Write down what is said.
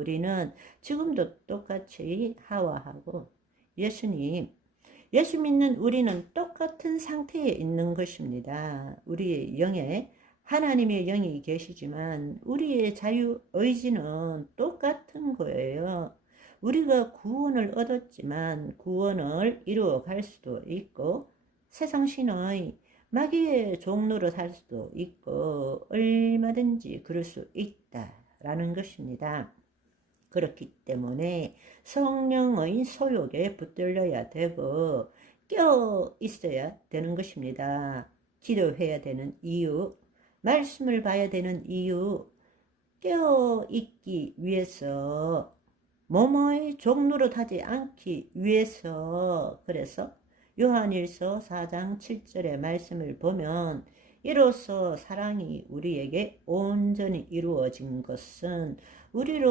우리는 지금도 똑같이 하와하고 예수님, 예수 믿는 우리는 똑같은 상태에 있는 것입니다. 우리의 영에 하나님의 영이 계시지만 우리의 자유 의지는 똑같은 거예요. 우리가 구원을 얻었지만 구원을 이루어 갈 수도 있고 세상 신의 마귀의 종로로 살 수도 있고 얼마든지 그럴 수 있다라는 것입니다. 그렇기 때문에 성령의 소욕에 붙들려야 되고 껴 있어야 되는 것입니다. 기도해야 되는 이유, 말씀을 봐야 되는 이유, 껴 있기 위해서 뭐뭐의 종로로 타지 않기 위해서 그래서 요한일서 4장 7절의 말씀을 보면 이로써 사랑이 우리에게 온전히 이루어진 것은 우리로